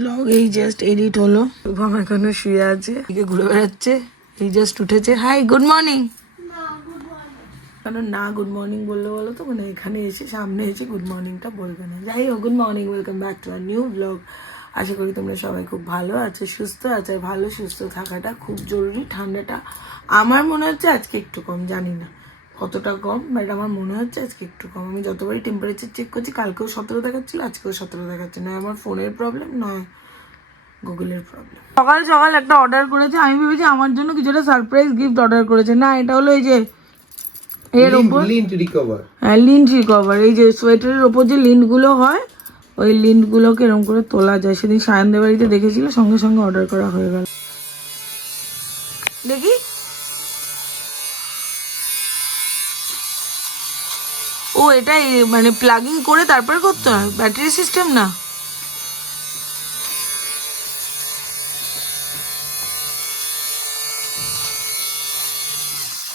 Blog এই just edit হলো। শুভম এখনো শুয়ে আছে, এদিকে ঘুরে বেড়াচ্ছে, এই জাস্ট উঠেছে। Hi, good morning. কেন না গুড মর্নিং বললো বলো তো, মানে এখানে এসে সামনে এসে গুড মর্নিংটা বলবে না। যাই হোক, good morning, welcome back to our new blog. আশা করি তোমরা সবাই খুব ভালো আছো, সুস্থ আছো। ভালো সুস্থ থাকাটা খুব জরুরি। ঠান্ডাটা আমার মনে হচ্ছে আজকে একটু কম, জানি না কতটা কম, বাট আমার মনে হচ্ছে আজকে একটু কম। আমি যতবারই টেম্পারেচার চেক করছি, কালকেও 17 দেখাচ্ছিল, আজকেও 17 দেখাচ্ছে। না আমার ফোনের প্রবলেম, নয় গুগলের প্রবলেম। সকাল সকাল একটা অর্ডার করেছে, আমি ভেবেছি আমার জন্য কিছুটা সারপ্রাইজ গিফট অর্ডার করেছে। না, এটা হলো এই যে এর ওপর লিন্ট রিকভার। হ্যাঁ, লিন্ট রিকভার। এই যে সোয়েটারের ওপর যে লিন্ট গুলো হয়, ওই লিন্ট গুলোকে এরকম করে তোলা যায়। সেদিন সায়নদের বাড়িতে দেখেছিল, সঙ্গে সঙ্গে অর্ডার করা হয়ে গেল। দেখি, ও এটাই মানে প্লাগিং করে তারপর করতে হয়, ব্যাটারি সিস্টেম না।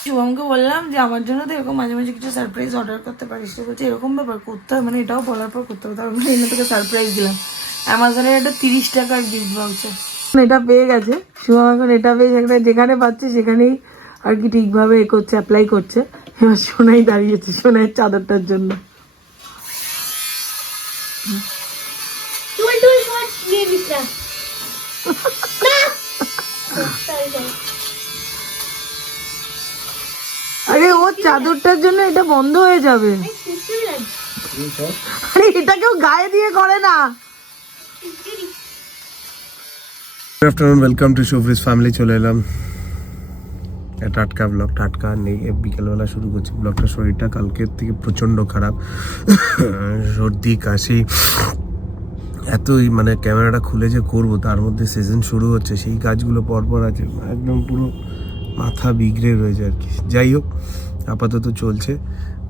শুভমকে বললাম যে আমার জন্য তো এরকম মাঝে মাঝে কিছু সারপ্রাইজ অর্ডার করতে পারিস। তো বলছে এরকম ব্যাপার করতে হয়, মানে এটাও বলার পর করতে হবে। তারপর এনে তোকে সারপ্রাইজ দিলাম, অ্যামাজনের একটা 30 টাকার গিফট ভাউচার। এটা পেয়ে গেছে শুভম, এখন এটা পেয়ে যেখানে পাচ্ছে সেখানেই আর কি ঠিকভাবে এ করছে, অ্যাপ্লাই করছে। এবার সোনাই দাঁড়িয়েছে সোনাইয়ের চাদরটার জন্য। আরে ও চাদরটার জন্য এটা বন্ধ হয়ে যাবে। আরে এটা কেউ গায়ে দিয়ে করে না। Good afternoon, welcome to Shubhrij family. চলে এলাম টাটকা ব্লগ। টাটকা নেই, বিকেলবেলা শুরু করছি ব্লগটা। শরীরটা কালকের থেকে প্রচণ্ড খারাপ, সর্দি কাশি, এতই মানে ক্যামেরাটা খুলে যে করবো, তার মধ্যে সিজন শুরু হচ্ছে, সেই কাজগুলো পরপর আছে, একদম পুরো মাথা বিগড়ে রয়েছে আর কি। যাই হোক, আপাতত চলছে।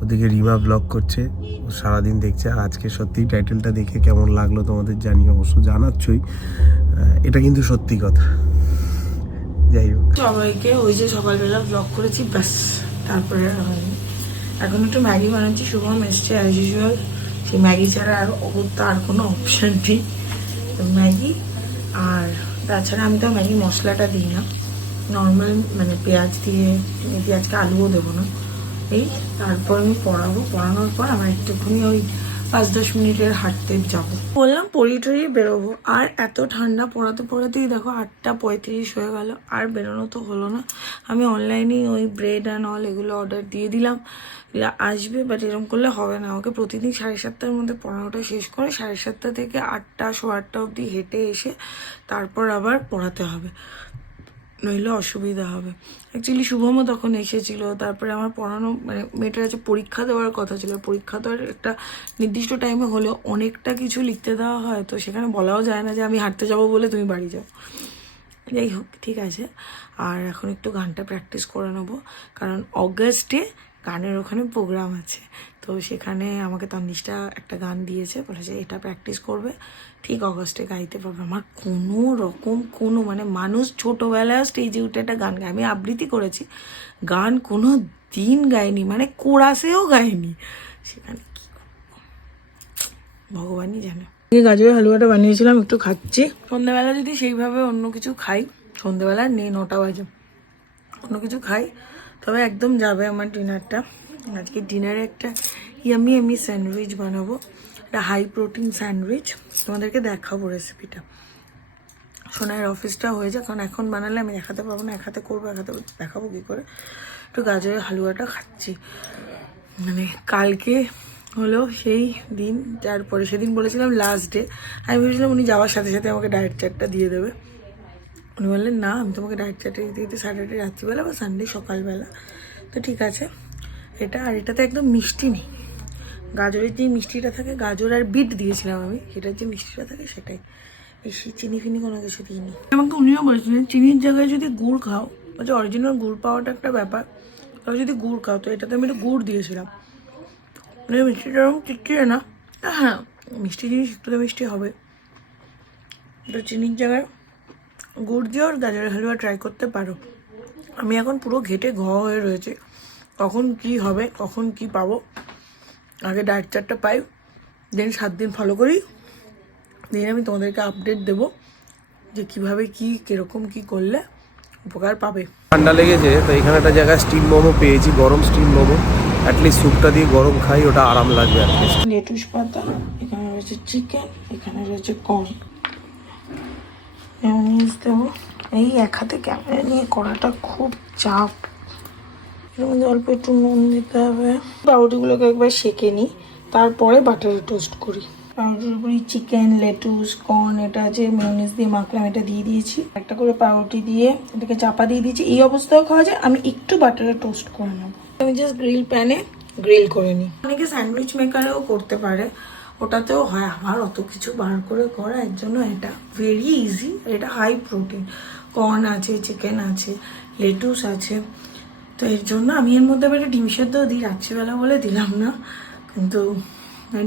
ওদিকে রিমা ব্লগ করছে, ও সারাদিন দেখছে। আর আজকে সত্যিই টাইটেলটা দেখে কেমন লাগলো তোমাদের জানিয়ে, অবশ্য জানাচ্ছই, এটা কিন্তু সত্যি কথা। যাই হোক, সবাইকে ওই যে সকালবেলা ব্লগ করেছি, ব্যাস তারপরে হয়নি। এখন একটু ম্যাগি বানাচ্ছি। শুভম এসছে অ্যাজ ইউজুয়াল, সেই ম্যাগি ছাড়া আর তার কোনো অপশান নেই। ম্যাগি, আর তাছাড়া আমি তো ম্যাগি মশলাটা দিই না, নর্মাল মানে পেঁয়াজ দিয়ে, পেঁয়াজকে আলুও দেবো না। এই তারপর আমি পড়ানোর পর আমার একটুখানি ওই 5-10 মিনিটের হাঁটতে যাবো। বললাম পড়িয়ে টড়িয়ে বেরোবো। আর এত ঠান্ডা, পড়াতেই দেখো 8:35 হয়ে গেল, আর বেরোনো তো হলো না। আমি অনলাইনে ওই ব্রেড অ্যান্ড অল এগুলো অর্ডার দিয়ে দিলাম, আসবে। বাট এরকম করলে হবে না, আমাকে প্রতিদিন 7:30টার মধ্যে পড়ানোটা শেষ করে 7:30 থেকে 8টা, 8:15 অবধি হেঁটে এসে তারপর আবার পড়াতে হবে, নইলে অসুবিধা হবে। অ্যাকচুয়ালি শুভমও তখন এসেছিল, তারপরে আমার পড়ানো মানে মেয়েটার কাছে পরীক্ষা দেওয়ার কথা ছিল। পরীক্ষা দেওয়ার একটা নির্দিষ্ট টাইমে হলেও অনেকটা কিছু লিখতে দেওয়া হয়, তো সেখানে বলাও যায় না যে আমি হাঁটতে যাবো বলে তুমি বাড়ি যাও। যাই হোক, ঠিক আছে। আর এখন একটু গানটা প্র্যাকটিস করে নেবো, কারণ অগাস্টে গানের ওখানে প্রোগ্রাম আছে। তো সেখানে আমাকে তন্নিষ্ঠা একটা গান দিয়েছে, বলেছে এটা প্র্যাকটিস করবে, ঠিক অগাস্টে গাইতে পারবে। আমার কোনো রকম কোনো মানে মানুষ ছোটোবেলায় স্টেজে উঠে একটা গান গায়, আমি আবৃত্তি করেছি, গান কোনো দিন গাইনি, মানে কোরাসেও গাইনি। সেখানে কি ভগবানই জানে। গাজরের হালুয়াটা বানিয়েছিলাম, একটু খাচ্ছি। সন্ধ্যাবেলা যদি সেইভাবে অন্য কিছু খাই, সন্ধ্যাবেলা নেই, 9টা বাজে, অন্য কিছু খাই তবে একদম যাবে আমার ডিনারটা। আজকে ডিনারে একটা ইয়ামি স্যান্ডউইচ বানাবো, একটা হাই প্রোটিন স্যান্ডউইচ, তোমাদেরকে দেখাবো রেসিপিটা। সোনাইয়ের অফিসটা হয়ে যায়, কারণ এখন বানালে আমি দেখাতে পারবো না, এক হাতে করবো, এক হাতে দেখাবো কী করে। একটু গাজরের হালুয়াটা খাচ্ছি। মানে কালকে হলো সেই দিন, তারপরে সেদিন বলেছিলাম লাস্ট ডে। আমি ভেবেছিলাম উনি যাওয়ার সাথে সাথে আমাকে ডায়েট চার্টটা দিয়ে দেবে। উনি বললেন না, আমি তোমাকে ডায়েট চার্টে দিতে স্যাটারডে রাত্রিবেলা বা সানডে সকালবেলা। তো ঠিক আছে, এটা। আর এটাতে একদম মিষ্টি নেই, গাজরের যে মিষ্টিটা থাকে, গাজর আর বিট দিয়েছিলাম আমি, সেটার যে মিষ্টিটা থাকে সেটাই, বেশি চিনি ফিনি কোনো কিছু দিইনি। আমাকে উনিও বলেছিলেন চিনির জায়গায় যদি গুড় খাও, বলছে অরিজিনাল গুড় পাওয়াটা একটা ব্যাপার, তবে যদি গুড় খাও, তো এটাতে আমি একটু গুড় দিয়েছিলাম, মানে মিষ্টিটা এরকম চিটচিটে না। হ্যাঁ, মিষ্টি জিনিস একটু তো মিষ্টি হবে, তো চিনির জায়গায় গুড় দিয়ে ওর গাজরের হালুয়া ট্রাই করতে পারো। আমি এখন পুরো ঘেটে হয়ে রয়েছে, কখন কি হবে, কখন কি পাবো। আগে ডায়েট চার্টটা পাই, দেন 7 দিন ফলো করি, দিন আমি তোমাদেরকে আপডেট দেবো যে কীভাবে কী কীরকম কী করলে উপকার পাবে। ঠান্ডা লেগেছে তো এখানে একটা জায়গায় স্টিম মোমো পেয়েছি, গরম স্টিম মোমো। অ্যাটলিস্ট স্যুপটা দিয়ে গরম খাই, ওটা আরাম লাগবে অ্যাটলিস্ট। লেটুস পাতা, এখানে রয়েছে চিকেন, এখানে রয়েছে কর্ন, মেয়োনিজ দেবো। এই এক হাতে ক্যামেরা নিয়ে করাটা খুব চাপ। এর মধ্যে অল্প একটু নুন দিতে হবে। পাউরুটিগুলোকে একবার সেঁকে নিই, তারপরে বাটারে টোস্ট করি। পাউরুটির উপরে চিকেন, লেটুস, কর্ন, এটা আছে মেয়োনিজ দিয়ে মাখলাম, এটা দিয়ে দিয়েছি। একটা করে পাউরুটি দিয়ে এটাকে চাপা দিয়ে দিয়েছি। এই অবস্থায় খাওয়া যায়। আমি একটু বাটারে টোস্ট করে নেব। আমি জাস্ট গ্রিল প্যানে গ্রিল করে নিই। অনেকে স্যান্ডউইচ মেকারেও করতে পারে, ওটাতেও হয়। আমার অত কিছু বার করে করা, এর জন্য এটা ভেরি ইজি। এটা হাই প্রোটিন, কর্ন আছে, চিকেন আছে, লেটুস আছে। তো এর জন্য আমি এর মধ্যে আবার ডিম সেদ্ধ দিই, রাত্রিবেলা বলে দিলাম না, কিন্তু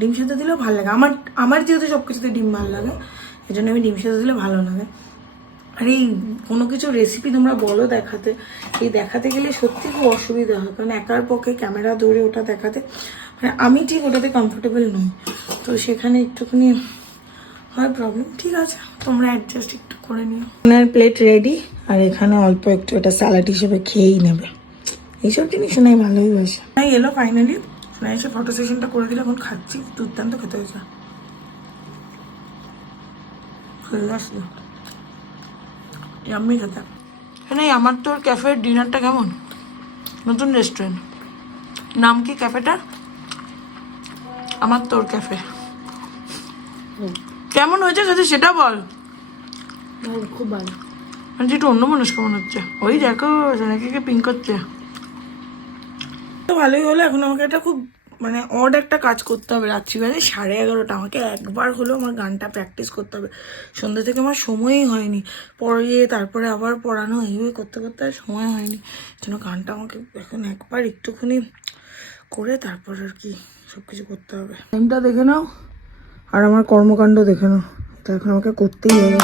ডিম সেদ্ধ দিলেও ভালো লাগে। আমার যেহেতু সব কিছুতে ডিম ভালো লাগে, এই জন্য আমি ডিম সেদ্ধ দিলে ভালো লাগে। আর এই কোনো কিছু রেসিপি তোমরা বলো দেখাতে, এই দেখাতে গেলে সত্যি খুব অসুবিধা হয়, কারণ একার পক্ষে ক্যামেরা ধরে ওটা দেখাতে, মানে আমি ঠিক ওটাতে কমফোর্টেবল নই, তো সেখানে একটুখানি হয় প্রবলেম। ঠিক আছে, তোমরা অ্যাডজাস্ট একটু করে নিও। ওনার প্লেট রেডি, আর এখানে অল্প একটু এটা স্যালাড হিসেবে খেয়েই নেবে। এইসব জিনিস শোনাই ভালোই বাসে। তাই এলো ফাইনালি, শোনাই এসে ফটো সেশনটা করে দিলে, এখন খাচ্ছি। দুর্দান্ত খেতে হয়েছে। আমি খেতাম না। আমার তোর ক্যাফের ডিনারটা কেমন? নতুন রেস্টুরেন্ট, নাম কি ক্যাফেটার? আমার তোর ক্যাফে। কেমন হয়েছে সাথে সেটা বল। খুব ভালো। মানে একটু অন্য মানুষ কেমন হচ্ছে, ওই দেখো নাকি পিঙ্ক করছে। তো ভালোই হলো। এখন আমাকে একটা খুব মানে অড একটা কাজ করতে হবে। রাত্রিবেলা 11:30, আমাকে একবার হলেও আমার গানটা প্র্যাকটিস করতে হবে। সন্ধ্যা থেকে আমার সময়ই হয়নি, পড়িয়ে তারপরে আবার পড়ানো, এইভাবে করতে করতে আর সময় হয়নি। যেন গানটা আমাকে এখন একবার একটুখানি করে তারপর আর কি সব কিছু করতে হবে। টাইমটা দেখে নাও আর আমার কর্মকাণ্ড দেখে নাও, তো এখন আমাকে করতেই হবে।